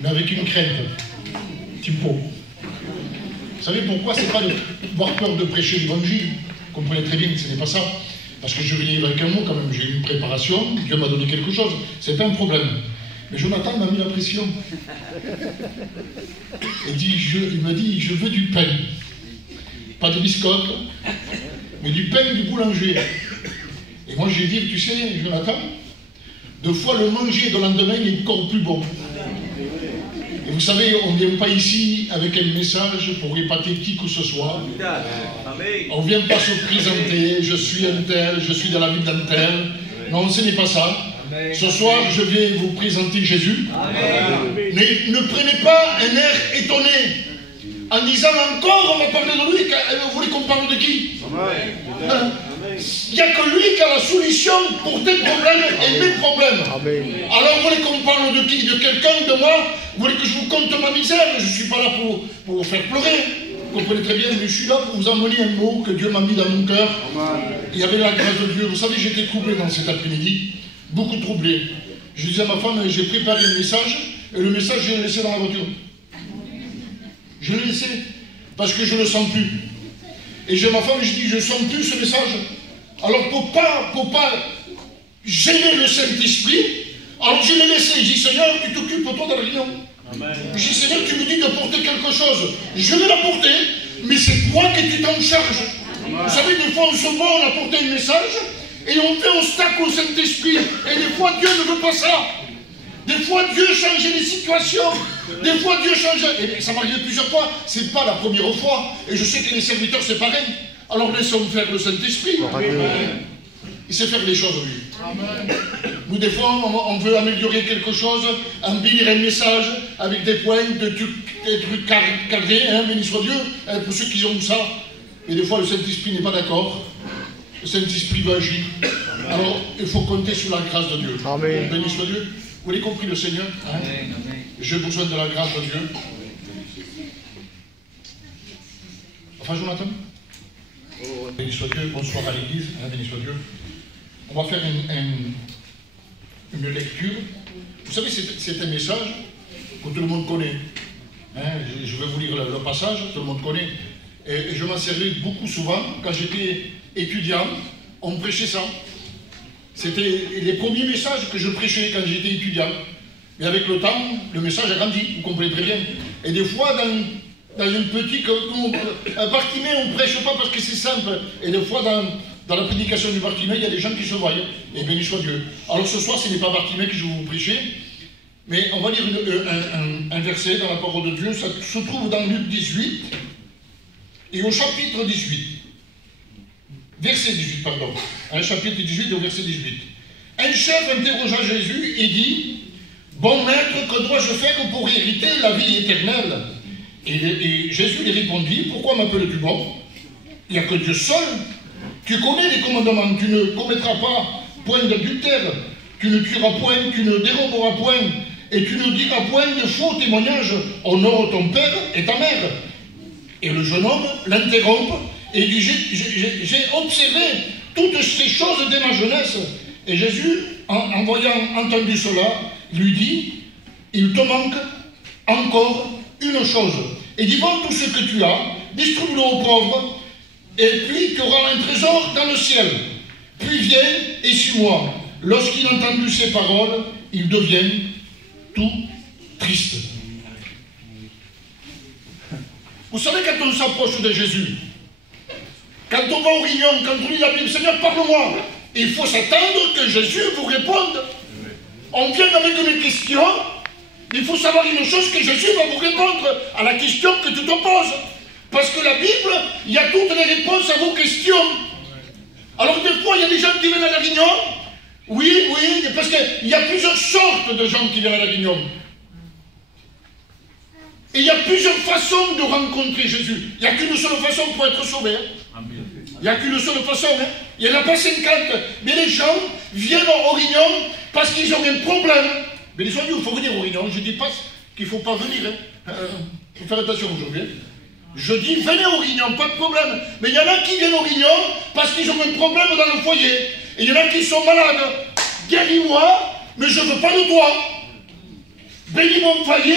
mais avec une crainte. Timpo. Vous savez pourquoi? C'est pas d'avoir peur de prêcher l'évangile. Vous comprenez très bien que ce n'est pas ça. Parce que je vais lire avec un mot quand même. J'ai eu une préparation, Dieu m'a donné quelque chose. C'est pas un problème. Mais Jonathan m'a mis la pression. Il me dit, je veux du pain. Pas de biscotte, mais du pain du boulanger. Et moi j'ai dit, tu sais, Jonathan, deux fois le manger de lendemain est encore plus bon. Et vous savez, on ne vient pas ici avec un message pour épater qui que ce soit. On ne vient pas se présenter, je suis un tel, je suis de la ville d'un tel. Non, ce n'est pas ça. Ce soir, je vais vous présenter Jésus. Mais ne prenez pas un air étonné en disant encore, on va parler de lui. Vous voulez qu'on parle de qui? Il n'y a que lui qui a la solution pour tes problèmes et mes problèmes. Alors vous voulez qu'on parle de qui? De quelqu'un, de moi? Vous voulez que je vous conte ma misère? Je ne suis pas là pour vous faire pleurer. Vous comprenez très bien, mais je suis là pour vous emmener un mot que Dieu m'a mis dans mon cœur. Il y avait la grâce de Dieu. Vous savez, j'étais troublé dans cet après-midi. Beaucoup troublé. Je disais à ma femme, j'ai préparé un message, et le message, je l'ai laissé dans la voiture. Je l'ai laissé, parce que je ne le sens plus. Et j'ai ma femme, je dis, je ne sens plus ce message. Alors, pour pas gêner le Saint-Esprit, alors je l'ai laissé. Je dis, Seigneur, tu t'occupes toi de la réunion. Je dis, Seigneur, tu me dis de porter quelque chose. Je vais la porter, mais c'est toi qui t'en charges. Vous savez, des fois, on se voit, on a porté un message, et on fait obstacle au Saint-Esprit. Et des fois, Dieu ne veut pas ça. Des fois, Dieu change les situations. Des fois, Dieu change. Et ça m'est arrivé plusieurs fois. C'est pas la première fois. Et je sais que les serviteurs, c'est pareil. Alors laissons faire le Saint-Esprit. Il sait faire les choses, lui. Nous, des fois, on veut améliorer quelque chose, embellir un message avec des points, des trucs cadrés, hein, béni soit Dieu, hein, pour ceux qui ont ça. Et des fois, le Saint-Esprit n'est pas d'accord. Le Saint-Esprit va agir. Alors, il faut compter sur la grâce de Dieu. Amen. Béni soit Dieu. Vous avez compris le Seigneur? Amen. J'ai besoin de la grâce de Dieu. Enfin, Jonathan? Béni soit Dieu. Bonsoir à l'église. Béni soit Dieu. On va faire une lecture. Vous savez, c'est un message que tout le monde connaît. Hein, je vais vous lire le passage, tout le monde connaît. Et je m'en servais beaucoup souvent. Quand j'étais étudiant, on prêchait ça. C'était les premiers messages que je prêchais quand j'étais étudiant. Mais avec le temps, le message a grandi, vous comprenez très bien. Et des fois, dans un petit... Un Bartimée, on ne prêche pas parce que c'est simple. Et des fois, dans la prédication du Bartimée, il y a des gens qui se voient. Et béni soit Dieu. Alors ce soir, ce n'est pas Bartimée que je vais vous prêcher. Mais on va lire un verset dans la parole de Dieu. Ça se trouve dans Luc 18. Et au chapitre 18. Verset 18, pardon. Un chapitre 18 au verset 18. Un chef interrogea Jésus et dit, « Bon maître, que dois-je faire pour hériter la vie éternelle ?» Et Jésus lui répondit, « Pourquoi m'appelles-tu bon? Il n'y a que Dieu seul. Tu connais les commandements. Tu ne commettras pas point d'adultère. Tu ne tueras point, tu ne déroberas point. Et tu ne diras point de faux témoignages. Honore ton père et ta mère. » Et le jeune homme l'interrompt et dit, j'ai observé toutes ces choses dès ma jeunesse. Et Jésus, en voyant entendu cela, lui dit, il te manque encore une chose. Et dis, vends tout ce que tu as, distribue-le aux pauvres, et puis tu auras un trésor dans le ciel. Puis viens et suis-moi. Lorsqu'il a entendu ces paroles, il devient tout triste. Vous savez, quand on s'approche de Jésus, quand on va aux réunions, quand on lit la Bible, Seigneur, parle-moi, il faut s'attendre que Jésus vous réponde. On vient avec une question, il faut savoir une chose, que Jésus va vous répondre à la question que tu te poses. Parce que la Bible, il y a toutes les réponses à vos questions. Alors des fois, il y a des gens qui viennent à la réunion. Oui, parce qu'il y a plusieurs sortes de gens qui viennent à la réunion. Et il y a plusieurs façons de rencontrer Jésus. Il n'y a qu'une seule façon pour être sauvé. Il n'y a qu'une seule façon. Il n'y en a pas 50. Mais les gens viennent aux réunions parce qu'ils ont un problème. Mais les gens disent, il faut venir aux réunions. Je ne dis pas qu'il ne faut pas venir. Il faut faire attention aujourd'hui. Je dis, venez aux réunions, pas de problème. Mais il y en a qui viennent aux réunions parce qu'ils ont un problème dans le foyer. Et il y en a qui sont malades. Guéris-moi, mais je ne veux pas de toi. bénis mon foyer,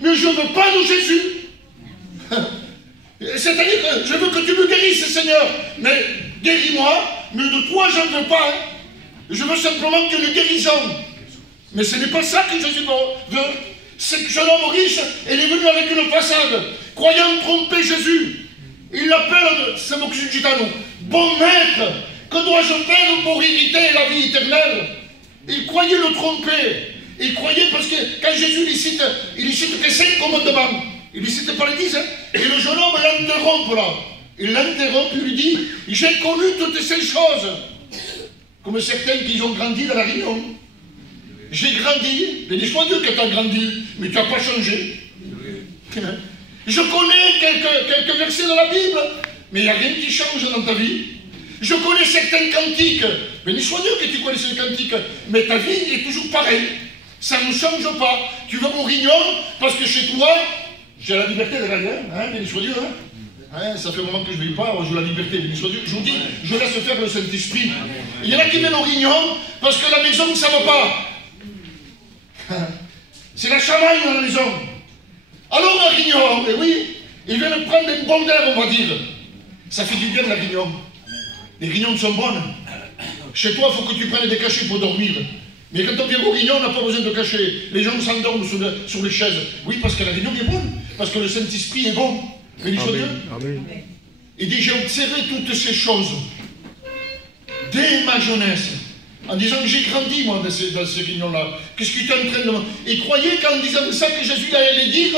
mais je ne veux pas de Jésus. C'est-à-dire que je veux que tu me guérisses, Seigneur, mais guéris-moi, mais de toi je ne veux pas. Hein. Je veux simplement que une guérison. Mais ce n'est pas ça que Jésus veut. C'est que jeune homme riche, il est venu avec une façade, croyant tromper Jésus. Il l'appelle, c'est mon gitano, bon maître, que dois-je faire pour hériter la vie éternelle? Il croyait le tromper. Il croyait parce que quand Jésus il cite que 5 commandements. Il ne cite pas les 10. Hein. Et le jeune homme l'interrompt là. Il l'interrompt, il lui dit, j'ai connu toutes ces choses. Comme certains qui ont grandi dans la Réunion. J'ai grandi, mais dis-moi Dieu que tu as grandi, mais tu n'as pas changé. Je connais quelques versets de la Bible, mais il n'y a rien qui change dans ta vie. Je connais certains cantiques, mais dis-moi Dieu que tu connais ces cantiques, mais ta vie est toujours pareille. Ça ne change pas. Tu vas au Réunion parce que chez toi, j'ai la liberté de regarder, hein, béni soit Dieu, hein. Hein, ça fait un moment que je ne vis pas, j'ai la liberté, béni soit Dieu. Je vous dis, je laisse faire le Saint-Esprit. Il y en a qui viennent au Réunion parce que la maison, ça ne va pas. C'est la chamaille dans la maison. Alors la Réunion, et oui, ils viennent prendre des bons d'air, on va dire. Ça fait du bien la Réunion. Les réunions sont bonnes. Chez toi, il faut que tu prennes des cachets pour dormir. Mais quand on vient aux réunions, on n'a pas besoin de cachets. Les gens s'endorment sur les chaises. Oui, parce que la réunion est bonne. Parce que le Saint-Esprit est bon. Béni soit Dieu. Il dit, j'ai observé toutes ces choses dès ma jeunesse. En disant que j'ai grandi, moi, dans ces réunions-là. Qu'est-ce que tu es en train de... Et croyez qu'en disant ça, que Jésus allait dire,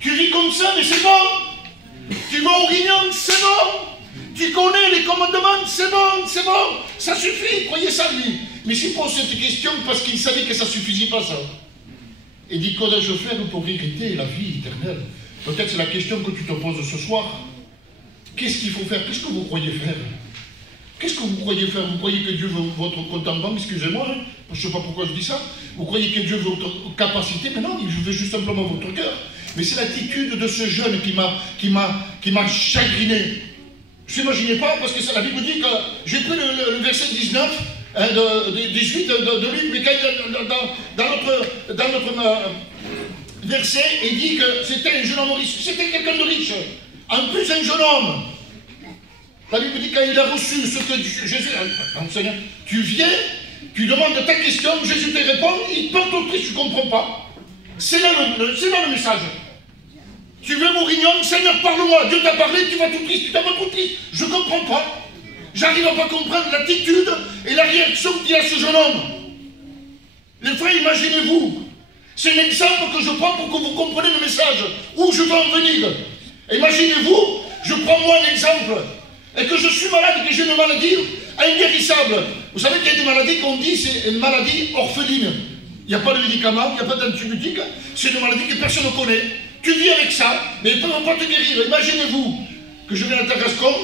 tu vis comme ça, mais c'est bon. Tu vas aux réunions, c'est bon. Tu connais les commandements, c'est bon, c'est bon. Ça suffit, croyez ça, lui. Mais s'il pose cette question parce qu'il savait que ça ne suffisait pas, ça. Et dit, que dois-je faire pour hériter la vie éternelle? Peut-être c'est la question que tu te poses ce soir. Qu'est-ce qu'il faut faire? Qu'est-ce que vous croyez faire? Qu'est-ce que vous croyez faire? Vous croyez que Dieu veut votre compte en banque? Excusez-moi, hein, je ne sais pas pourquoi je dis ça. Vous croyez que Dieu veut votre capacité? Mais non, il veut juste simplement votre cœur. Mais c'est l'attitude de ce jeune qui m'a chagriné. Je n'imaginais pas, parce que la Bible dit que j'ai pris le verset 19, 18 de Luc, mais dans notre verset, il dit que c'était un jeune homme riche. C'était quelqu'un de riche. En plus, un jeune homme. La Bible dit qu'il a reçu ce que Jésus... Seigneur, tu viens, tu demandes ta question, Jésus te répond, il porte au Christ, tu ne comprends pas. C'est là le message. Tu veux mon réunion, Seigneur, parle-moi. Dieu t'a parlé, tu vas tout triste, tu t'en vas tout triste. Je ne comprends pas. J'arrive à pas comprendre l'attitude et la réaction qu'il y a à ce jeune homme. Les frères, imaginez-vous. C'est un exemple que je prends pour que vous compreniez le message. Où je veux en venir. Imaginez-vous, je prends moi un exemple. Et que je suis malade et que j'ai une maladie inguérissable. Vous savez qu'il y a des maladies qu'on dit, c'est une maladie orpheline. Il n'y a pas de médicaments, il n'y a pas d'antibiotiques. C'est une maladie que personne ne connaît. Tu vis avec ça, mais ils ne peuvent pas te guérir. Imaginez-vous que je viens à Tarascon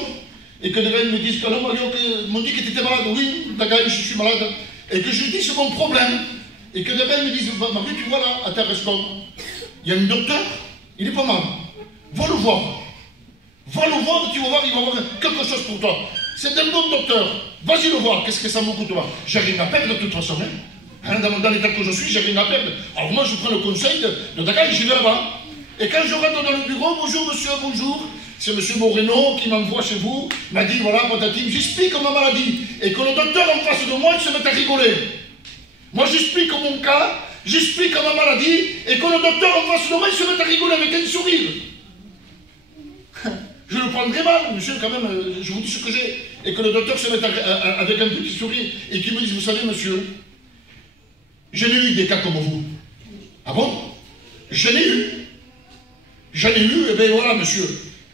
et que des gens me disent que là, Mario, m'ont dit que tu étais malade. Oui, je suis malade. Et que je dis c'est mon problème. Et que des gens me disent, Mario, tu vois là, à Tarascon, il y a un docteur, il est pas mal. Va le voir. Va le voir, tu vas voir, il va avoir quelque chose pour toi. C'est un bon docteur. Vas-y le voir, qu'est-ce que ça me coûte toi? J'ai rien à perdre de toute façon. Hein. Dans l'état que je suis, j'ai rien à perdre. Alors moi, je prends le conseil de Dakar et j'y vais là-bas. Et quand je rentre dans le bureau, bonjour monsieur, bonjour, c'est monsieur Moreno qui m'envoie chez vous, m'a dit voilà, patati, j'explique ma maladie. Et que le docteur en face de moi, il se met à rigoler. Moi, j'explique mon cas, j'explique ma maladie, et que le docteur en face de moi, il se met à rigoler avec un sourire. Je le prendrai mal, monsieur, quand même, je vous dis ce que j'ai. Et que le docteur se mette avec un petit sourire et qu'il me dise, vous savez, monsieur, je n'ai eu des cas comme vous. Ah bon? Je l'ai eu. J'en ai eu, et bien voilà, monsieur.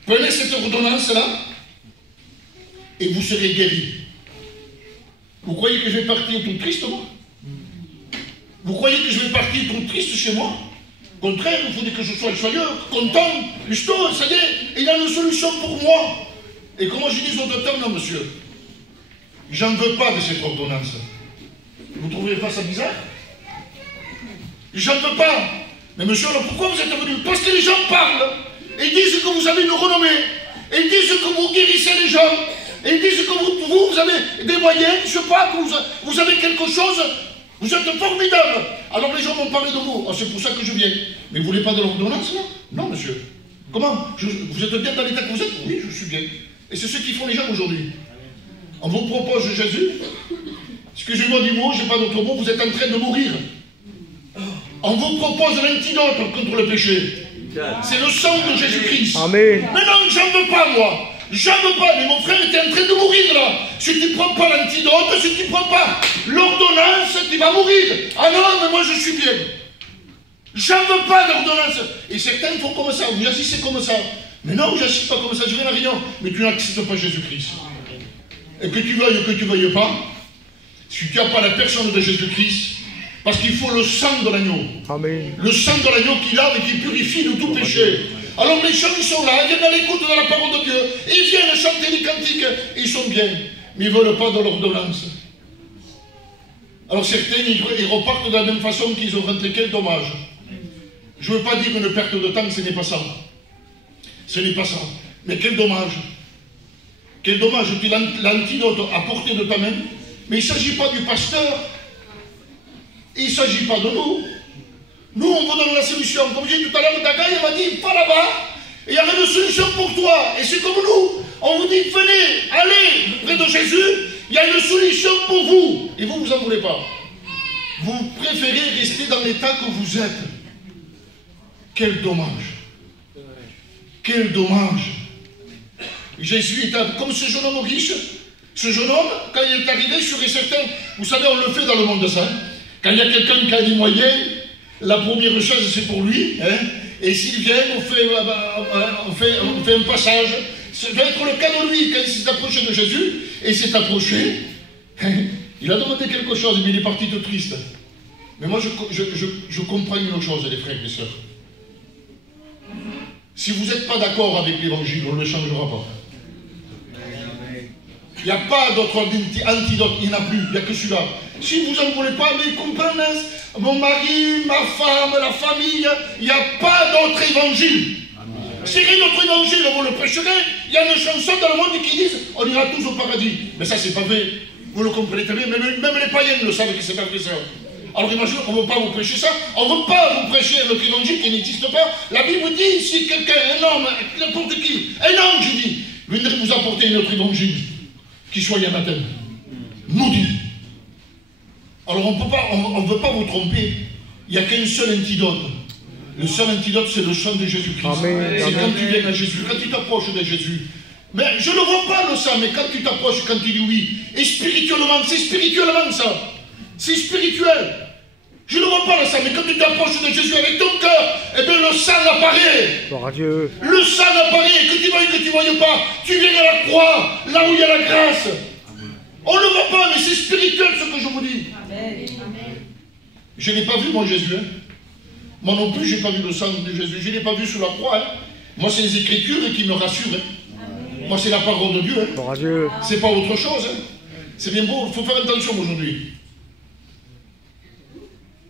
Prenez cette ordonnance-là et vous serez guéri. Vous croyez que je vais partir tout triste, moi? Vous croyez que je vais partir tout triste chez moi? Au contraire, il faut que je sois joyeux, content, justement, ça y est, il a une solution pour moi. Et comment je dis au docteur, non, monsieur, j'en veux pas de cette ordonnance. Vous ne trouvez pas ça bizarre? J'en veux pas. Mais monsieur, alors pourquoi vous êtes venu? Parce que les gens parlent, et ils disent que vous avez une renommée, et ils disent que vous guérissez les gens, et ils disent que vous avez des moyens, je ne sais pas, que vous avez quelque chose. Vous êtes formidables. Alors les gens m'ont parlé de vous. Oh, c'est pour ça que je viens. Mais vous ne voulez pas de l'ordonnance, là? Non, monsieur. Comment? Vous êtes bien dans l'état que vous êtes? Oui, je suis bien. Et c'est ce qu'ils font les gens aujourd'hui. On vous propose Jésus. Excusez-moi du mot, je n'ai pas d'autre mot, vous êtes en train de mourir. On vous propose l'antidote contre le péché. C'est le sang de Jésus-Christ. Amen. Mais non, j'en veux pas, moi. J'en veux pas, mais mon frère était en train de mourir là. Si tu ne prends pas l'antidote, si tu ne prends pas l'ordonnance, tu vas mourir. Ah non, mais moi je suis bien. J'en veux pas d'ordonnance. Et certains font comme ça, vous assistez comme ça. Mais non, je n'assiste pas comme ça, je viens à rien. Mais tu n'acceptes pas Jésus-Christ. Et que tu veuilles ou que tu ne veuilles pas, si tu n'as pas la personne de Jésus-Christ, parce qu'il faut le sang de l'agneau. Amen. Le sang de l'agneau qui lave et qui purifie de tout péché. Alors les gens, ils sont là, ils viennent à l'écoute de la parole de Dieu, ils viennent chanter des cantiques, ils sont bien, mais ils ne veulent pas de l'ordonnance. Alors certains, ils repartent de la même façon qu'ils ont rentré. Quel dommage. Je ne veux pas dire une perte de temps, ce n'est pas ça. Ce n'est pas ça. Mais quel dommage. Quel dommage, tu as l'antidote à portée de ta main, mais il ne s'agit pas du pasteur, il ne s'agit pas de nous. Nous, on vous donne la solution. Comme j'ai dit tout à l'heure, Dagaï m'a dit, va là-bas, et il y aura une solution pour toi. Et c'est comme nous. On vous dit, venez, allez près de Jésus, il y a une solution pour vous. Et vous, vous n'en voulez pas. Vous préférez rester dans l'état que vous êtes. Quel dommage. Quel dommage. Jésus était comme ce jeune homme riche. Ce jeune homme, quand il est arrivé, sûr et certain, vous savez, on le fait dans le monde saint. Quand il y a quelqu'un qui a des moyens, la première chose, c'est pour lui. Hein, et s'il vient, on fait un passage. Ça doit être le cas de lui, quand il s'est approché de Jésus, et il s'est approché. Hein, il a demandé quelque chose, mais il est parti tout triste. Mais moi, je comprends une chose, les frères et sœurs. Si vous n'êtes pas d'accord avec l'évangile, on ne le changera pas. Il n'y a pas d'autre antidote, il n'y en a plus, il n'y a que celui-là. Si vous n'en voulez pas, mais comprenez, mon mari, ma femme, la famille, il n'y a pas d'autre évangile. Si rien d'autre évangile, vous le prêcherez, il y a une chanson dans le monde qui disent on ira tous au paradis. Mais ça, c'est pas vrai. Vous le comprenez très bien, même les païens le savent que c'est pas vrai ça. Alors imaginez, on ne veut pas vous prêcher ça, on ne veut pas vous prêcher notre évangile qui n'existe pas. La Bible dit, si quelqu'un, un homme, n'importe qui, un ange, je dis, viendrait vous apporter notre évangile, qui soit anathème, maudit. Alors on ne veut pas vous tromper, il n'y a qu'un seul antidote. Le seul antidote, c'est le sang de Jésus-Christ. C'est quand tu viens à Jésus, quand tu t'approches de Jésus. Mais je ne vois pas le sang, mais quand tu t'approches, quand tu dis oui, et spirituellement, c'est spirituellement ça. C'est spirituel. Je ne vois pas le sang, mais quand tu t'approches de Jésus avec ton cœur, eh bien le sang apparaît. Gloire à Dieu. Le sang apparaît, que tu veuilles, que tu ne voyes pas. Tu viens à la croix, là où il y a la grâce. On ne le voit pas, mais c'est spirituel ce que je vous dis. Amen. Je n'ai pas vu, moi, Jésus. Hein. Moi non plus, je n'ai pas vu le sang de Jésus. Je ne l'ai pas vu sur la croix. Hein. Moi, c'est les Écritures qui me rassurent. Hein. Moi, c'est la parole de Dieu. Hein. Gloire à Dieu. C'est pas autre chose. Hein. C'est bien beau, il faut faire attention aujourd'hui.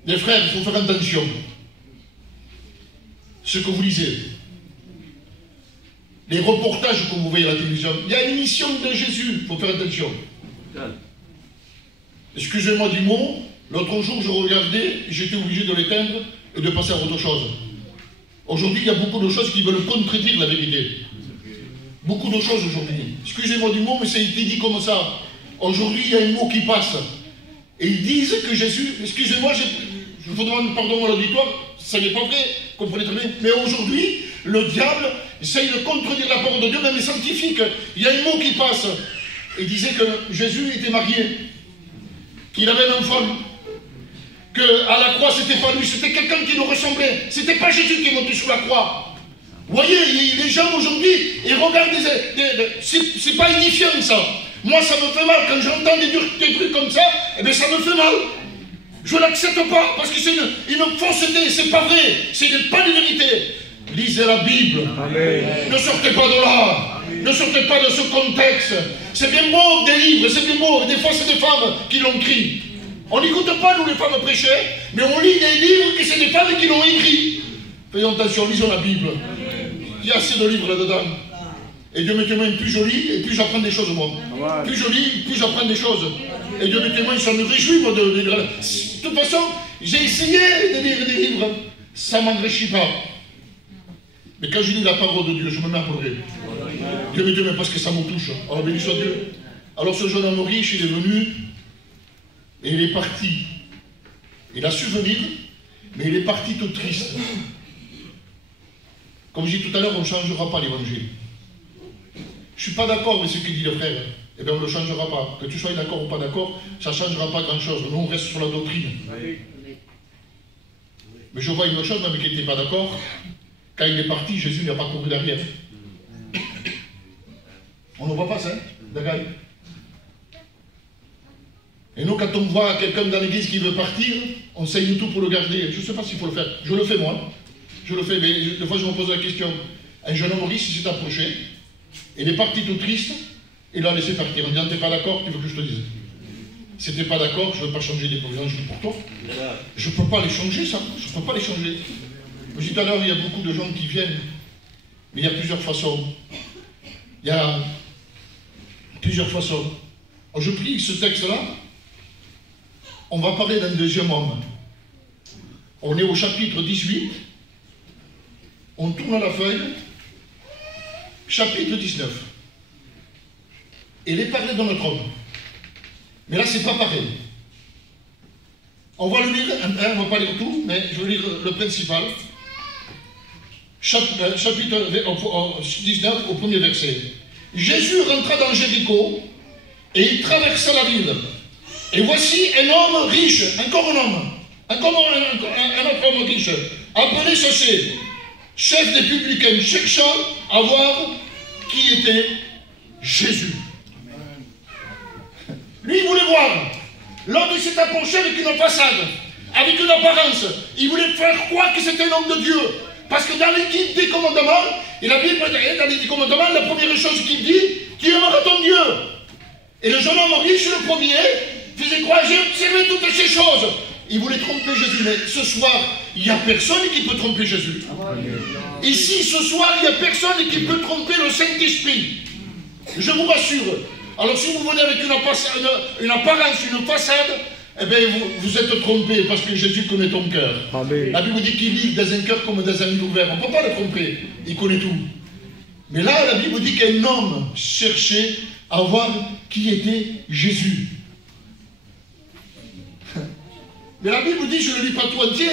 Les frères, il faut faire attention. Ce que vous lisez. Les reportages que vous voyez à la télévision. Il y a une émission de Jésus, il faut faire attention. Excusez-moi du mot, l'autre jour je regardais, j'étais obligé de l'éteindre et de passer à autre chose. Aujourd'hui, il y a beaucoup de choses qui veulent contredire la vérité. Beaucoup de choses aujourd'hui. Excusez-moi du mot, mais ça a été dit comme ça. Aujourd'hui, il y a un mot qui passe. Et ils disent que Jésus, excusez-moi, je vous demande pardon à l'auditoire, ça n'est pas vrai, comprenez très bien. Mais aujourd'hui, le diable essaye de contredire la parole de Dieu, même les scientifiques. Il y a un mot qui passe. Il disait que Jésus était marié, qu'il avait un enfant, qu'à la croix, c'était pas lui, c'était quelqu'un qui nous ressemblait. C'était pas Jésus qui est monté sur la croix. Vous voyez, les gens aujourd'hui, ils regardent c'est pas édifiant ça. Moi, ça me fait mal. Quand j'entends des trucs comme ça, eh bien, ça me fait mal. Je n'accepte pas, parce que c'est une fausseté, c'est pas vrai, c'est pas de vérité. Lisez la Bible. Amen. Ne sortez pas de là. Amen. Ne sortez pas de ce contexte. C'est bien beau des livres, c'est bien beau. Des fois, c'est des femmes qui l'ont écrit. On n'écoute pas, nous, les femmes prêcher, mais on lit des livres que c'est des femmes qui l'ont écrit. Faisons attention, lisons la Bible. Il y a assez de livres là-dedans. Et Dieu me témoigne plus joli, et plus j'apprends des choses, moi. Plus joli, plus j'apprends des choses. Et Dieu me témoigne, ça me réjouit, moi, de lire. De toute façon, j'ai essayé de lire des livres, ça ne m'enrichit pas. Mais quand je lis la parole de Dieu, je me mets à pleurer. Dieu me dit, mais parce que ça me touche. Alors, béni soit Dieu. Alors, ce jeune homme riche, il est venu, et il est parti. Il a su venir, mais il est parti tout triste. Comme je dis tout à l'heure, on ne changera pas l'évangile. Je ne suis pas d'accord avec ce que dit le frère. Eh bien, on ne le changera pas. Que tu sois d'accord ou pas d'accord, ça ne changera pas grand-chose. Nous, on reste sur la doctrine. Mais je vois une autre chose, même qui n'était pas d'accord. Quand il est parti, Jésus n'a pas couru derrière. On ne voit pas ça, hein, d'accord. Et nous, quand on voit quelqu'un dans l'église qui veut partir, on saigne tout pour le garder. Je ne sais pas s'il faut le faire. Je le fais, moi. Je le fais, mais des fois, je me pose la question. Un jeune homme riche s'est approché. Il est parti tout triste. Il l'a laissé partir. On dit, t'es pas d'accord, tu veux que je te dise? Si t'es pas d'accord, je ne veux pas changer les provisions, je dis pour toi. Je ne peux pas les changer, ça. Je ne peux pas les changer. Je dis tout à l'heure, il y a beaucoup de gens qui viennent. Mais il y a plusieurs façons. Il y a plusieurs façons. Alors, je prie ce texte-là. On va parler d'un deuxième homme. On est au chapitre 18. On tourne à la feuille. Chapitre 19. Il est parlé de notre homme. Mais là, c'est pas pareil. On va le lire, on ne va pas lire tout, mais je vais lire le principal. Chapitre 19, au premier verset. Jésus rentra dans Jéricho et il traversa la ville. Et voici un homme riche, encore un homme, un autre homme riche, appelé Zaché, chef des publicains, cherchant à voir qui était Jésus. Lui, il voulait voir. L'homme, il s'est approché avec une façade, avec une apparence. Il voulait faire croire que c'était un homme de Dieu. Parce que dans les 10 commandements, et la Bible, dans les 10 commandements, la première chose qu'il dit, tu aimeras ton Dieu. Et le jeune homme riche, le premier, faisait croire, j'ai observé toutes ces choses. Il voulait tromper Jésus, mais ce soir, il n'y a personne qui peut tromper Jésus. Ici, ce soir, il n'y a personne qui peut tromper le Saint-Esprit. Je vous rassure. Alors si vous venez avec une apparence, une façade, eh bien vous êtes trompé parce que Jésus connaît ton cœur. La Bible dit qu'il lit dans un cœur comme dans un livre ouvert. On ne peut pas le tromper, il connaît tout. Mais là, la Bible dit qu'un homme cherchait à voir qui était Jésus. Mais la Bible dit, je ne le lis pas tout entier,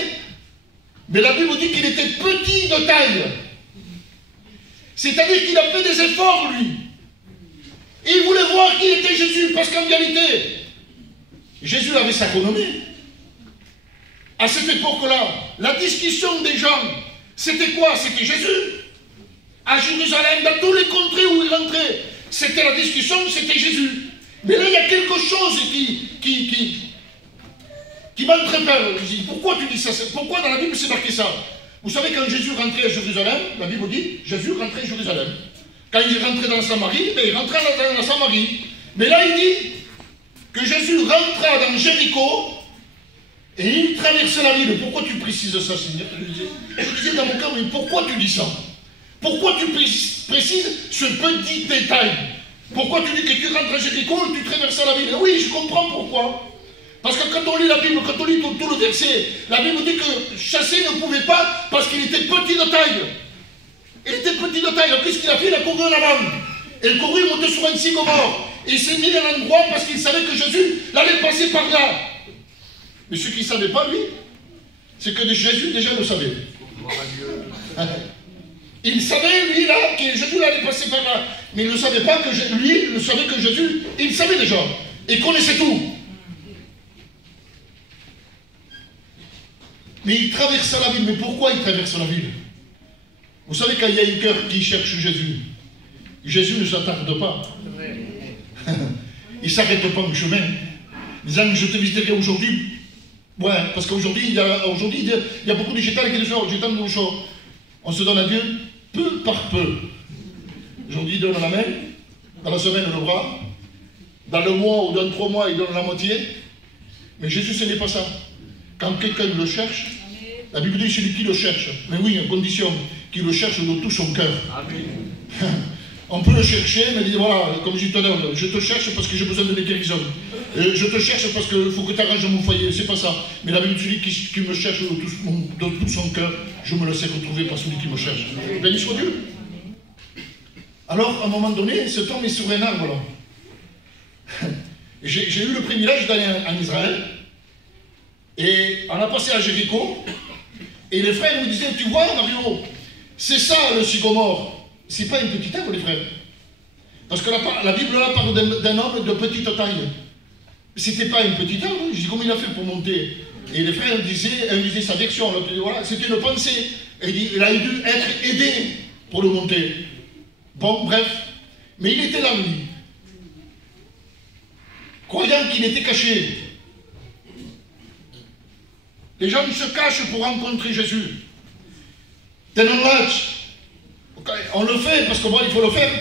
mais la Bible dit qu'il était petit de taille. C'est-à-dire qu'il a fait des efforts, lui. Il voulait voir qui était Jésus, parce qu'en réalité, Jésus avait sa renommée. À cette époque-là, la discussion des gens, c'était quoi? C'était Jésus. À Jérusalem, dans tous les contrées où il rentrait, c'était la discussion, c'était Jésus. Mais là, il y a quelque chose qui m'a très peur. Je dis, pourquoi tu dis ça? Pourquoi dans la Bible c'est marqué ça? Vous savez, quand Jésus rentrait à Jérusalem, la Bible dit, Jésus rentrait à Jérusalem. Quand il rentrait dans la Samarie, il rentrait dans la Samarie. Mais là, il dit que Jésus rentra dans Jéricho et il traversait la ville. Pourquoi tu précises ça, Seigneur? Je disais dans mon cœur, mais pourquoi tu dis ça? Pourquoi tu précises ce petit détail? Pourquoi tu dis que tu rentres à Jéricho et tu traverses la ville? Oui, je comprends pourquoi. Parce que quand on lit la Bible, quand on lit tout le verset, la Bible dit que Zaché ne pouvait pas parce qu'il était petit de taille. Il était petit de taille. Alors qu'est-ce qu'il a fait? Il a couru en avant. Et il couru, il montait sur un sycomore. Et il s'est mis à l'endroit parce qu'il savait que Jésus allait passer par là. Mais ce qu'il ne savait pas, lui, c'est que Jésus déjà le savait. Il savait, lui, là, que Jésus allait passer par là. Mais il ne savait pas que lui, il savait que Jésus, il savait déjà. Il connaissait tout. Mais il traversa la ville. Mais pourquoi il traverse la ville? Vous savez, quand il y a un cœur qui cherche Jésus, Jésus ne s'attarde pas. Il ne s'arrête pas en chemin. Disant, je te visiterai aujourd'hui. Ouais, parce qu'aujourd'hui, il y a beaucoup de gitans qui disent, on se donne à Dieu peu par peu. Aujourd'hui, il donne la main, dans la semaine, le bras. Dans le mois ou dans 3 mois, il donne la moitié. Mais Jésus, ce n'est pas ça. Quand quelqu'un le cherche, la Bible dit celui qui le cherche. Mais oui, en condition qu'il le cherche de tout son cœur. On peut le chercher, mais dire voilà, comme je dis tout à l'heure, je te cherche parce que j'ai besoin de mes guérisons. je te cherche parce qu'il faut que tu arranges mon foyer, c'est pas ça. Mais la Bible dit qui me cherche de tout son cœur, je me laisse retrouver par celui qui me cherche. Béni soit Dieu. Alors, à un moment donné, cet homme est sur un arbre là. J'ai eu le privilège d'aller en Israël, et on a passé à Jéricho, et les frères me disaient, tu vois Mario, c'est ça le sycomore, c'est pas une petite arbre les frères. Parce que la Bible là parle d'un homme de petite taille. C'était pas une petite arbre, je dis comment il a fait pour monter. Et les frères disaient sa version, voilà, c'était une pensée. Et il a dû être aidé pour le monter. Bon, bref, mais il était là lui. Croyant qu'il était caché. Les gens se cachent pour rencontrer Jésus. On le fait parce que bon, il faut le faire.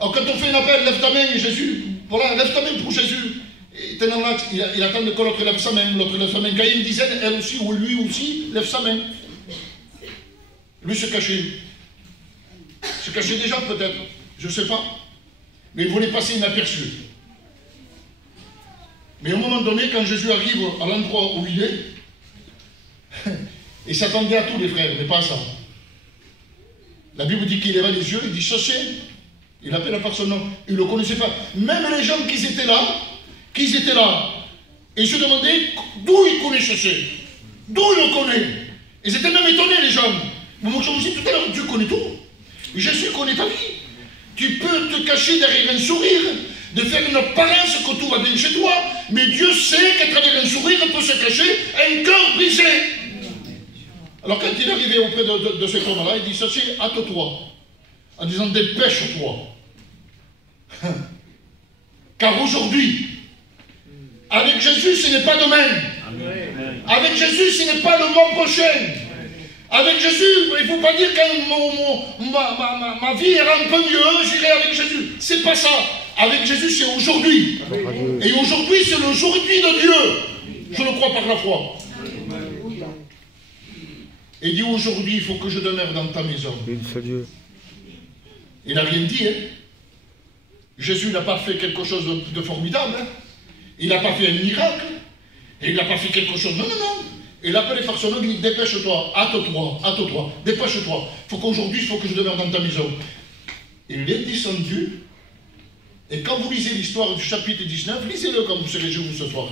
Alors quand on fait un appel, lève ta main, Jésus. Voilà, lève ta main pour Jésus. Et il attend que l'autre lève sa main. L'autre lève sa main. Quand il y a une dizaine, elle aussi, ou lui aussi, lève sa main. Lui se cachait. Se cachait déjà peut-être. Je ne sais pas. Mais il voulait passer inaperçu. Mais à un moment donné, quand Jésus arrive à l'endroit où il est, il s'attendait à tous les frères, mais pas à ça. La Bible dit qu'il lève les yeux, il dit cherchez. Il appelle la personne, non, il ne le connaissait pas. Même les gens qui étaient là, et se demandaient d'où il connaît chercher. D'où il le connaît. Ils étaient même étonnés les gens. Mais moi je vous dis tout à l'heure, Dieu connaît tout. Jésus connaît ta vie. Tu peux te cacher derrière un sourire, de faire une apparence que tout va bien chez toi, mais Dieu sait qu'à travers un sourire, peut se cacher un cœur brisé. Alors quand il est arrivé auprès de cet homme-là, il dit, sachez, hâte-toi, en disant, dépêche-toi. Car aujourd'hui, avec Jésus, ce n'est pas demain. Avec Jésus, ce n'est pas le mois prochain. Avec Jésus, il ne faut pas dire quand ma vie ira un peu mieux, j'irai avec Jésus. C'est pas ça. Avec Jésus, c'est aujourd'hui. Et aujourd'hui, c'est le jour-nuit de Dieu. Je le crois par la foi. Et dit aujourd'hui, il faut que je demeure dans ta maison. Il n'a rien dit. Hein. Jésus n'a pas fait quelque chose de formidable. Hein. Il n'a pas fait un miracle. Et il n'a pas fait quelque chose. Non, non, non. Il appelle les personnes, il dit dépêche-toi, hâte-toi, dépêche-toi. Il faut qu'aujourd'hui, il faut que je demeure dans ta maison. Il est descendu. Et quand vous lisez l'histoire du chapitre 19, lisez-le quand vous serez chez vous ce soir.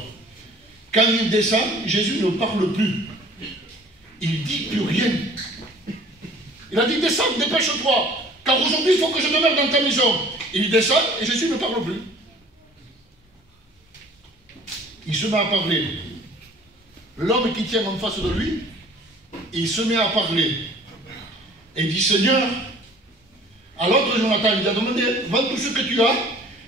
Quand il descend, Jésus ne parle plus. Il ne dit plus rien. Il a dit descends, dépêche-toi. Car aujourd'hui, il faut que je demeure dans ta maison. Il descend et Jésus ne parle plus. Il se met à parler. L'homme qui tient en face de lui, il se met à parler. Et il dit Seigneur, à l'autre Jonathan, il a demandé vends tout ce que tu as,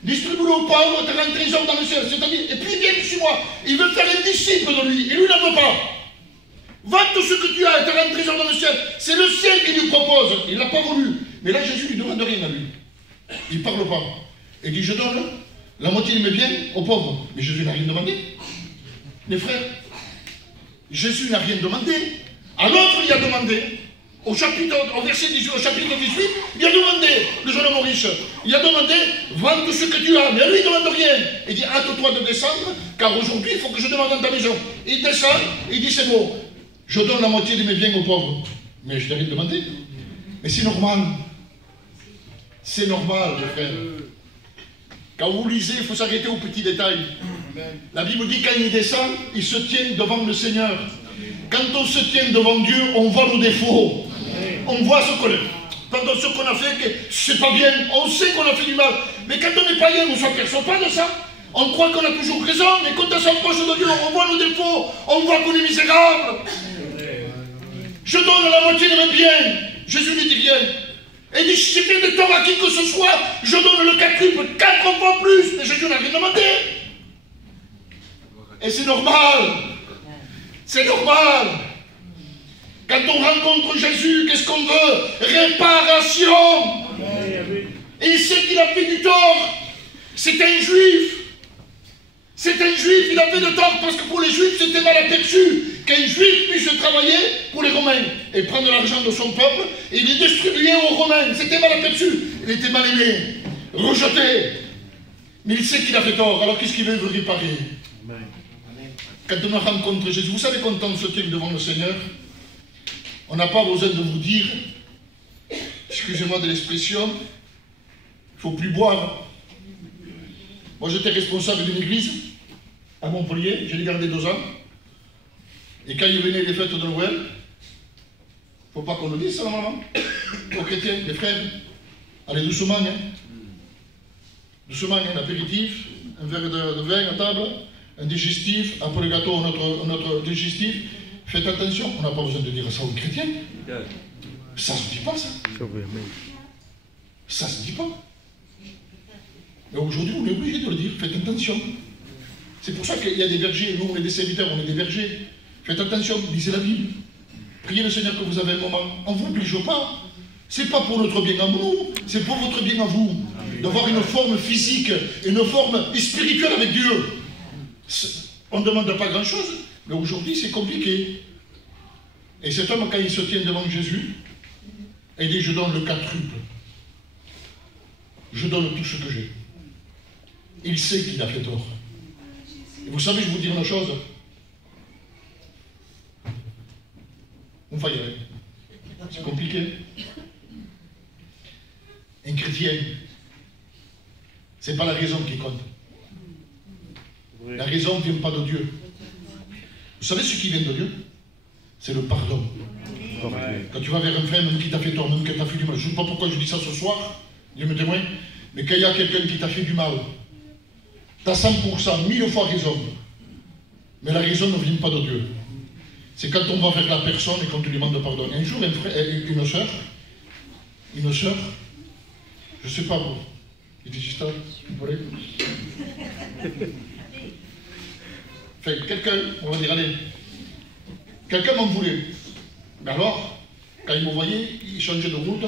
distribue-le aux pauvres, tu auras un trésor dans le ciel. C'est-à-dire, et puis viens sur moi. Il veut faire un disciple de lui, et lui n'en veut pas. Vends tout ce que tu as et tu auras un trésor dans le ciel. C'est le ciel qui lui propose. Il ne l'a pas voulu. Mais là, Jésus ne lui demande rien à lui. Il ne parle pas. Il dit je donne la moitié de mes biens aux pauvres. Mais Jésus n'a rien demandé. Les frères, Jésus n'a rien demandé. À l'autre, il a demandé. Au verset 18, au chapitre 18, il a demandé, le jeune homme riche, il a demandé, vends tout ce que tu as. Mais lui, il ne demande rien. Il dit, hâte-toi de descendre, car aujourd'hui, il faut que je demande dans ta maison. Il descend, il dit, c'est bon, je donne la moitié de mes biens aux pauvres. Mais je n'ai rien demandé. Mais c'est normal. C'est normal, mes frères. Quand vous lisez, il faut s'arrêter aux petits détails. La Bible dit, quand il descend, il se tient devant le Seigneur. Quand on se tient devant Dieu, on voit nos défauts. On voit ce qu'on a fait, que c'est pas bien. On sait qu'on a fait du mal. Mais quand on est païen, on ne s'aperçoit pas de ça. On croit qu'on a toujours raison, mais quand on s'approche de Dieu, on voit nos défauts. On voit qu'on est misérable. Je donne la moitié de mes biens. Jésus ne dit rien. Et dit, si j'ai fait des torts à qui que ce soit, je donne le quadruple, 4 fois plus. Mais Jésus n'a rien demandé. Et c'est normal. C'est normal. Quand on rencontre Jésus, qu'est-ce qu'on veut? Réparation. Et il sait qu'il a fait du tort. C'est un juif. C'est un juif, il a fait de tort parce que pour les juifs, c'était mal aperçu qu'un juif puisse travailler pour les Romains et prendre l'argent de son peuple et les distribuer aux Romains. C'était mal aperçu. Il était mal aimé, rejeté. Mais il sait qu'il a fait tort, alors qu'est-ce qu'il veut réparer? Quand on rencontre Jésus, vous savez, quand on se tient devant le Seigneur, on n'a pas besoin de vous dire, excusez-moi de l'expression, il ne faut plus boire. Moi, j'étais responsable d'une église à Montpellier, j'ai gardé 2 ans. Et quand il venait les fêtes de Noël, il ne faut pas qu'on le dise, ça, normalement, aux chrétiens, les frères, allez doucement, hein. Doucement, un apéritif, un verre de vin à table, un digestif, après le gâteau, notre digestif. Faites attention, on n'a pas besoin de dire ça aux chrétiens. Ça ne se dit pas, ça. Ça ne se dit pas. Mais aujourd'hui, on est obligé de le dire. Faites attention. C'est pour ça qu'il y a des bergers. Nous, on est des serviteurs, on est des bergers. Faites attention, lisez la Bible. Priez le Seigneur que vous avez un moment. On ne vous oblige pas. Ce n'est pas pour notre bien à nous, c'est pour votre bien à vous. D'avoir une forme physique, une forme spirituelle avec Dieu. On ne demande pas grand-chose, mais aujourd'hui, c'est compliqué. Et cet homme, quand il se tient devant Jésus, il dit, je donne le quadruple. Je donne tout ce que j'ai. Il sait qu'il a fait tort. Et vous savez, je vous dis une chose. On va y aller. C'est compliqué. Un chrétien, ce n'est pas la raison qui compte. La raison ne vient pas de Dieu. Vous savez ce qui vient de Dieu? C'est le pardon. Quand tu vas vers un frère, même qui t'a fait tort, même qui t'a fait du mal, je ne sais pas pourquoi je dis ça ce soir, Dieu me témoigne, mais quand il y a quelqu'un qui t'a fait du mal, tu as 100%, 1000 fois raison. Mais la raison ne vient pas de Dieu. C'est quand on va vers la personne et qu'on te demande pardon. Un jour, une sœur, je ne sais pas vous, il dit juste, vous voulez? Enfin, quelqu'un, on va dire, allez, quelqu'un m'en voulait. Mais alors, quand il me voyait, il changeait de route.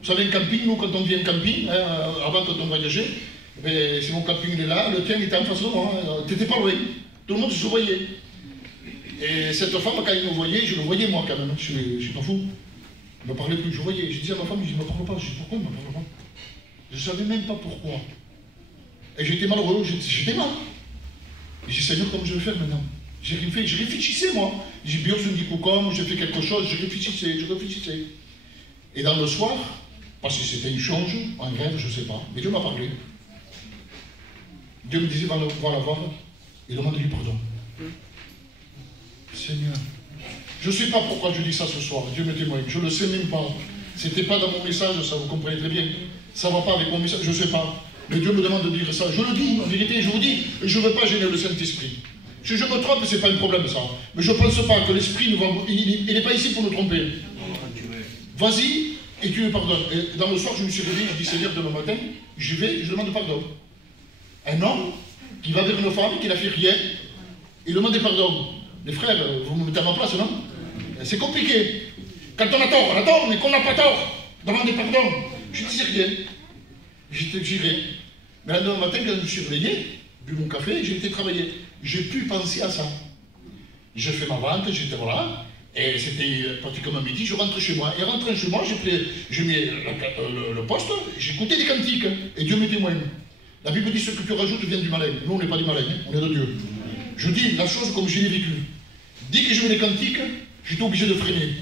Vous savez, un camping, nous, quand on vient en camping, avant quand on voyageait, si mon camping il est là, le tien était en face de moi, tu n'étais pas loin. Tout le monde se voyait. Et cette femme, quand il me voyait, je le voyais moi quand même, je suis pas fou. Il ne me parlait plus, je voyais. Je disais à ma femme, je dis, ne me parle pas. Je dis, pourquoi il ne me parle pas? Je ne savais même pas pourquoi. Et j'étais malheureux, j'étais mal. J'ai dit, Seigneur, comment je vais faire maintenant? J'ai rien fait, je réfléchissais moi. J'ai dit, Bios me dit comme j'ai fait quelque chose, je réfléchissais. Et dans le soir, parce que c'était une change, un rêve, je ne sais pas, mais Dieu m'a parlé. Dieu me disait, va la voir et demande-lui pardon. Seigneur, je ne sais pas pourquoi je dis ça ce soir, Dieu me témoigne, je ne le sais même pas. Ce n'était pas dans mon message, ça vous comprenez très bien. Ça ne va pas avec mon message, je ne sais pas. Mais Dieu me demande de dire ça. Je le dis, en vérité, je vous dis, je ne veux pas gêner le Saint-Esprit. Si je me trompe, ce n'est pas un problème ça. Mais je ne pense pas que l'Esprit, il n'est pas ici pour nous tromper. Vas-y et tu me pardonnes. Et dans le soir, je me suis réveillé, je dis Seigneur, demain matin, je vais, je demande pardon. Un homme qui va vers une femme qui n'a fait rien, il demande pardon. Les frères, vous me mettez à ma place, non? C'est compliqué. Quand on a tort, mais qu'on n'a pas tort. Demandez pardon. Je ne dis rien. J'irai. Mais le matin, quand je me suis réveillé, bu mon café, j'ai été travailler. J'ai pu penser à ça. J'ai fait ma vente, j'étais voilà. Et c'était pratiquement midi, je rentre chez moi. Et rentrant chez moi, j'ai mis le poste, j'écoutais des cantiques. Et Dieu me témoigne. La Bible dit ce que tu rajoutes vient du malin. Nous, on n'est pas du malin, hein, on est de Dieu. Je dis la chose comme je l'ai vécue. Dès que je mets les cantiques, j'étais obligé de freiner.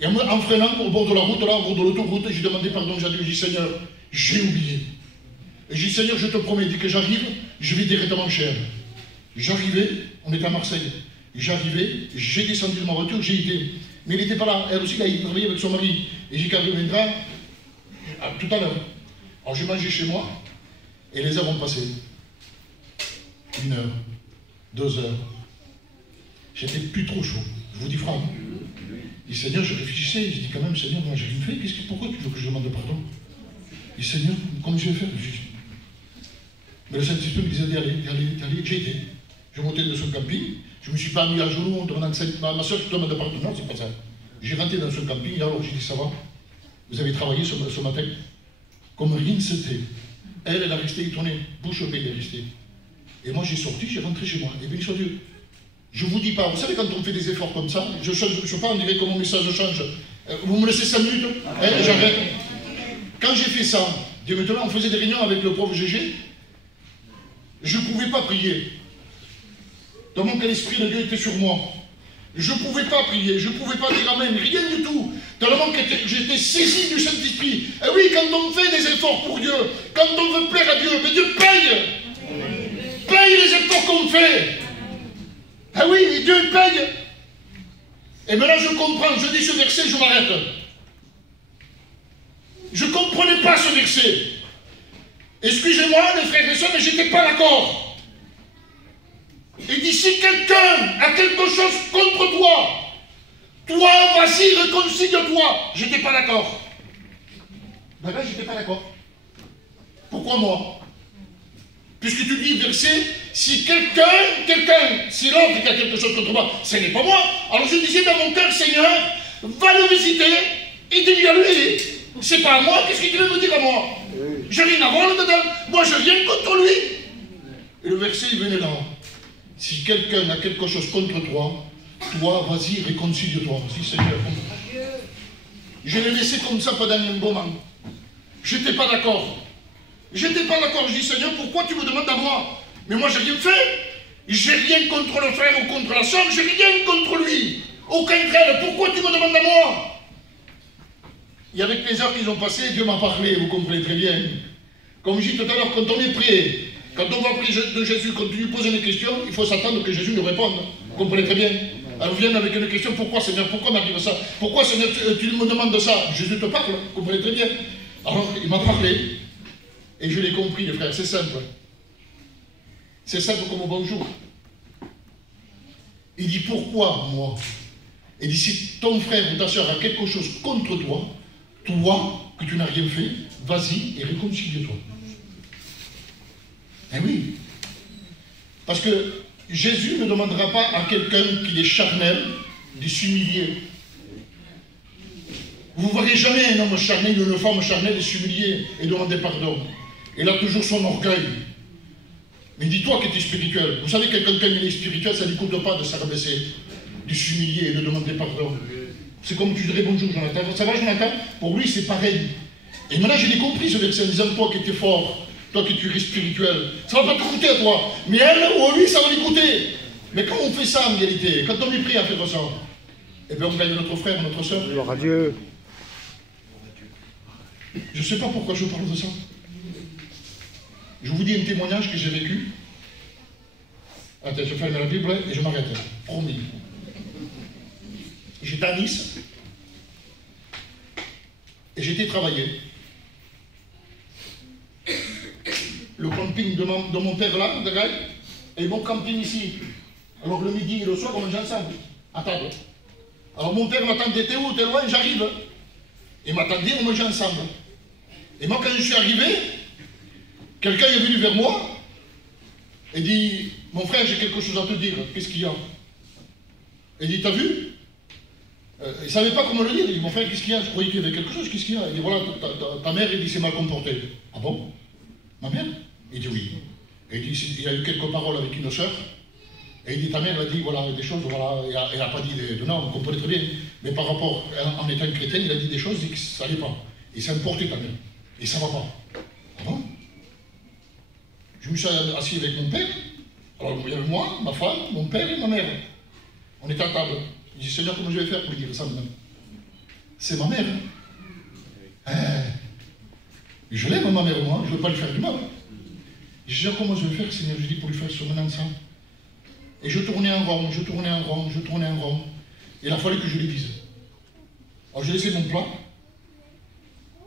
Et en freinant au bord de la route, là, au bord de l'autoroute, j'ai demandé pardon, j'ai dit Seigneur, j'ai oublié. Et j'ai dit Seigneur, je te promets, dès que j'arrive, je vais directement chez elle. J'arrivais, on était à Marseille. J'arrivais, j'ai descendu de ma voiture, j'ai été. Mais il n'était pas là. Elle aussi, elle travaillait avec son mari. Et j'ai dit qu'elle reviendra tout à l'heure. Alors j'ai mangé chez moi, et les heures ont passé. 1 heure, 2 heures. J'étais plus trop chaud. Je vous dis franc. Je dis Seigneur, je réfléchissais. Je dis quand même, Seigneur, moi j'ai rien fait. Pourquoi tu veux que je demande pardon? Je dis Seigneur, comment je vais faire? Mais le Saint-Esprit me disait allez, j'ai été. Je montais de son camping. Je ne me suis pas mis à genoux en demandant ma soeur qui demande pardon. Non, c'est pas ça. J'ai rentré dans son camping. Et alors j'ai dit ça va. Vous avez travaillé ce matin. Comme rien ne s'était. Elle a resté étonnée. Bouche bée, elle est restée. Et moi j'ai sorti, j'ai rentré chez moi. Et béni soit Dieu. Je ne vous dis pas, vous savez quand on fait des efforts comme ça, je ne sais pas, on dirait que mon message change. Vous me laissez 5 minutes, j'arrête. Quand j'ai fait ça, Dieu maintenant, on faisait des réunions avec le prof GG, Je ne pouvais pas prier. Tellement que l'Esprit de Dieu était sur moi. Je ne pouvais pas prier, je ne pouvais pas dire Amen, rien du tout. Tellement que j'étais saisi du Saint-Esprit. Et oui, quand on fait des efforts pour Dieu, quand on veut plaire à Dieu, mais Dieu paye. Paye les efforts qu'on fait. Ah oui, Dieu paye. Et maintenant je comprends, je dis ce verset, je m'arrête. Je ne comprenais pas ce verset. Excusez-moi les frères et sœurs, mais je n'étais pas d'accord. Il dit, si quelqu'un a quelque chose contre toi, toi, vas-y, réconcilie-toi. Je n'étais pas d'accord. Ben là, je n'étais pas d'accord. Pourquoi moi? Puisque tu dis, verset, si quelqu'un, si l'autre qui a quelque chose contre moi, ce n'est pas moi. Alors je disais dans mon cœur, Seigneur, va le visiter et dis-lui à lui. C'est pas à moi, qu'est-ce qu'il veut me dire à moi? Je n'ai rien à voir là-dedans. Moi, je viens contre lui. Et le verset, il venait là. Si quelqu'un a quelque chose contre toi, toi, vas-y, réconcilie-toi. Si, Seigneur. Je l'ai laissé comme ça pendant un moment. Je n'étais pas d'accord. Je n'étais pas d'accord. Je dis, Seigneur, pourquoi tu me demandes à moi? Mais moi, j'ai rien fait. J'ai rien contre le frère ou contre la soeur. J'ai rien contre lui. Au contraire, pourquoi tu me demandes à moi? Et avec les heures qu'ils ont passées, Dieu m'a parlé, vous comprenez très bien. Comme je dis tout à l'heure, quand on est prié, quand on va prier de Jésus, quand tu lui poses une question, il faut s'attendre que Jésus nous réponde. Vous comprenez très bien. Alors viens avec une question, pourquoi Seigneur, pourquoi m'arrive ça? Pourquoi Seigneur, tu me demandes ça? Jésus te parle, vous comprenez très bien. Alors il m'a parlé, et je l'ai compris les frères, c'est simple. C'est simple comme au bonjour. Il dit, pourquoi moi? Il dit, si ton frère ou ta soeur a quelque chose contre toi, toi, que tu n'as rien fait, vas-y et réconcilie-toi. Eh oui. Parce que Jésus ne demandera pas à quelqu'un qui est charnel de s'humilier. Vous ne verrez jamais un homme charnel ou une femme charnelle s'humilier et demander pardon. Il a toujours son orgueil. Mais dis-toi que tu es spirituel. Vous savez, quelqu'un qui est spirituel, ça ne lui coûte pas de s'abaisser, de s'humilier et de demander pardon. C'est comme tu dirais bonjour Jonathan. Ça va Jonathan? Pour lui c'est pareil. Et maintenant je l'ai compris ce verset en disant, toi qui es fort, toi qui es spirituel, ça ne va pas te coûter à toi. Mais elle ou lui ça va lui coûter. Mais quand on fait ça en réalité, quand on est pris à faire ça, eh bien on gagne notre frère, notre soeur. Gloire à Dieu. Je ne sais pas pourquoi je parle de ça. Je vous dis un témoignage que j'ai vécu. Attends, je ferme la Bible et je m'arrête. Promis. J'étais à Nice et j'étais travaillé. Le camping de mon père là, de Gaï, et mon camping ici. Alors le midi et le soir, on mange ensemble, à table. Alors mon père m'attendait, t'es où, t'es loin, j'arrive. Il m'attendait, on mangeait ensemble. Et moi, quand je suis arrivé, quelqu'un est venu vers moi et dit, mon frère, j'ai quelque chose à te dire. Qu'est-ce qu'il y a? Il dit, t'as vu? Il ne savait pas comment le dire. Il dit, mon frère, qu'est-ce qu'il y a? Je croyais qu'il y avait quelque chose, qu'est-ce qu'il y a? Il dit, voilà, ta mère, il dit, s'est mal comportée. Ah bon? Ma mère? Il dit, oui. Et il dit, il y a eu quelques paroles avec une soeur. Et il dit, ta mère a dit, voilà, des choses, voilà. Elle n'a pas dit de non, on comprenait très bien. Mais par rapport, en étant chrétien, il a dit des choses et que ça n'allait pas. Il s'est importé ta mère. Et ça ne va pas. Ah bon? Je me suis assis avec mon père. Alors, il y avait moi, ma femme, mon père et ma mère. On était à table. Je dis, Seigneur, comment je vais faire pour lui dire ça maintenant? C'est ma mère. Je l'aime, ma mère, moi. Je ne veux pas lui faire du mal. Je dis, Seigneur, comment je vais faire, Seigneur? Je dis, pour lui faire ce maintenant ça. Et je tournais en rond, je tournais en rond, je tournais en rond. Et il a fallu que je lui dise. Alors, j'ai laissé mon plat.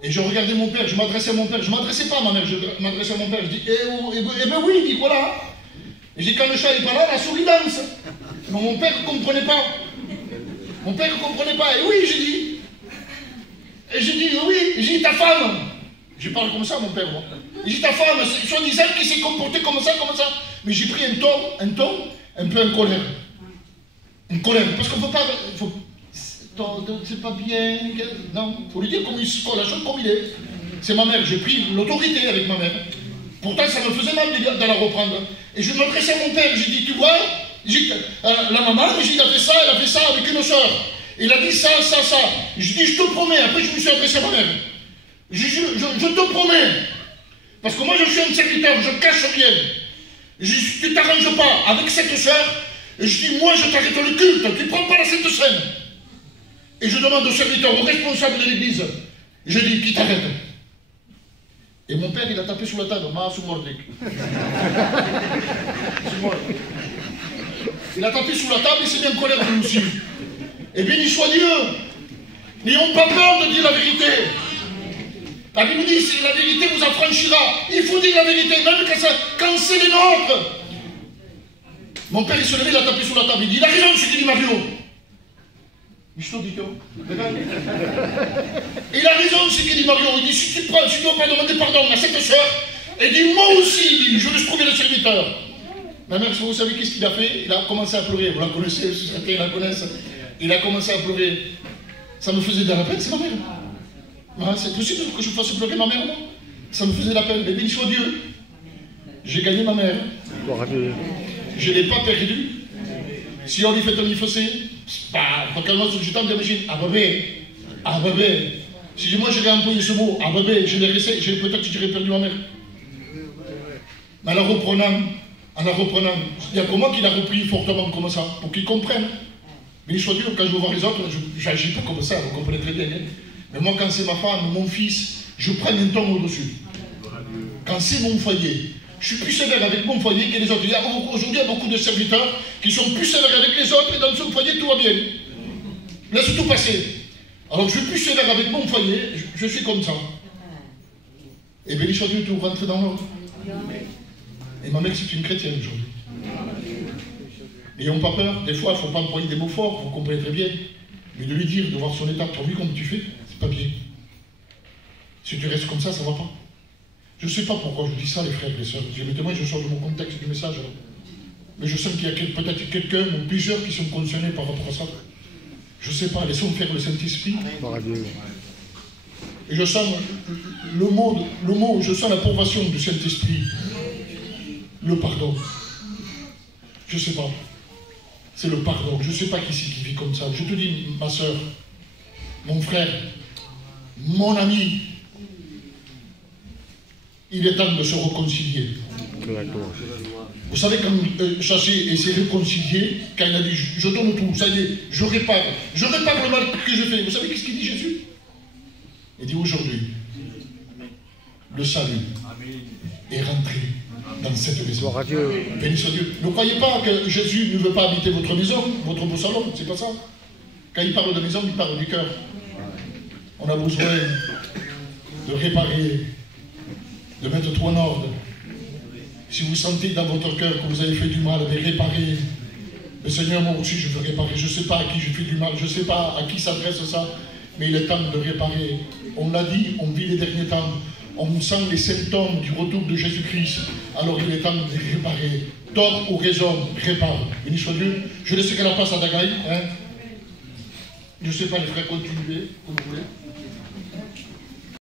Et je regardais mon père, je m'adressais à mon père. Je ne m'adressais pas à ma mère, je m'adressais à mon père. Je dis, eh ben oui, il dit, voilà. Et j'ai dit, quand le chat n'est pas là, la souris danse. Mais mon père ne comprenait pas. Mon père ne comprenait pas. Et oui, j'ai dit. Et j'ai dit, oui, j'ai dit, ta femme. Je parle comme ça, mon père, moi. J'ai dit, ta femme, soi-disant qui s'est comportée comme ça, comme ça. Mais j'ai pris un ton, un peu en colère. Une colère. Parce qu'on ne peut pas. C'est pas bien. Non, il faut lui dire la chose comme il est. C'est ma mère. J'ai pris l'autorité avec ma mère. Pourtant, ça me faisait mal de la reprendre. Et je m'adressais à mon père. J'ai dit, tu vois, la maman, il a fait ça, elle a fait ça avec une soeur. Il a dit ça. Je dis, je te promets. Après, je me suis adressé à ma mère. Je te promets. Parce que moi, je suis un serviteur, je cache rien. Je dis, tu t'arranges pas avec cette sœur. Et je dis, moi je t'arrête le culte, tu ne prends pas la Sainte Seine. Et je demande au serviteur, au responsable de l'église, je dis, qui t'arrête? Et mon père, il a tapé sur la table, il a tapé sur la table et s'est mis en colère lui aussi. Et béni soit Dieu. N'ayons pas peur de dire la vérité. La Bible dit, si la vérité vous affranchira, il faut dire la vérité, même quand c'est les nôtres. Mon père, il se levait, il a tapé sur la table, il dit, il a raison ce qu'il dit Mario. Il a raison ce qu'il dit Mario, il dit, si tu ne dois pas demander pardon à cette soeur, et dit, moi aussi, il dit, je laisse trouver le serviteur. Ma mère, vous savez qu'est-ce qu'il a fait? Il a commencé à pleurer, vous la connaissez, certains la connaissent. Il a commencé à pleurer. Ça me faisait de la peine, c'est ma mère. Ah, c'est possible que je fasse pleurer ma mère, moi? Ça me faisait de la peine, mais béni soit Dieu. J'ai gagné ma mère. Je ne l'ai pas perdu. Si on lui fait un ifocé, quand on se temps d'imaginer, ah bébé. Si moi j'avais employé ce mot, ah bébé, je l'ai resté, peut-être que j'aurais perdu ma mère. Mais en la reprenant, il y a que moi qui l'a repris fortement comme ça, pour qu'ils comprennent. Mais il soit Dieu, quand je vois les autres, je n'agis pas comme ça, vous comprenez très bien. Hein? Mais moi, quand c'est ma femme, mon fils, je prends un ton au-dessus. Quand c'est mon foyer, je suis plus sévère avec mon foyer que les autres. Aujourd'hui, il y a beaucoup de serviteurs qui sont plus sévères avec les autres et dans son foyer, tout va bien. Laisse tout passer. Alors, je suis plus sévère avec mon foyer, je suis comme ça. Et béni soit Dieu, tout rentre dans l'ordre. Et ma mère, c'est une chrétienne aujourd'hui. N'ayons pas peur, des fois, il ne faut pas employer des mots forts, vous comprenez très bien. Mais de lui dire, de voir son état, tu as vu comme tu fais, c'est pas bien. Si tu restes comme ça ne va pas. Je ne sais pas pourquoi je dis ça, les frères et les sœurs. Moi, je sors de mon contexte du message. Alors. Mais je sens qu'il y a peut-être quelqu'un ou plusieurs qui sont concernés par rapport à ça. Je ne sais pas, laissons faire le Saint-Esprit. Et je sens le mot, je sens l'approbation du Saint-Esprit. Le pardon. Je ne sais pas. C'est le pardon. Je ne sais pas qui c'est qui vit comme ça. Je te dis, ma soeur, mon frère, mon ami, il est temps de se réconcilier. Vous savez, quand Chassé s'est réconcilié, quand il a dit, je donne tout, ça y est, je répare le mal que je fais. Vous savez qu'est-ce qu'il dit Jésus? Il dit aujourd'hui, le salut est rentré dans cette maison. Béni soit Dieu. Ne croyez pas que Jésus ne veut pas habiter votre maison, votre beau salon, c'est pas ça. Quand il parle de maison, il parle du cœur. On a besoin de réparer, de mettre tout en ordre. Si vous sentez dans votre cœur que vous avez fait du mal, réparez. Le Seigneur, moi aussi, je veux réparer. Je ne sais pas à qui je fais du mal, je ne sais pas à qui s'adresse ça, mais il est temps de réparer. On l'a dit, on vit les derniers temps. On sent les symptômes du retour de Jésus-Christ. Alors il est temps de réparer. Tort ou raison, répare. Béni soit Dieu. Je laisserai la place à Dagaï. Hein? Je ne sais pas, les frères, continuez, comme vous voulez.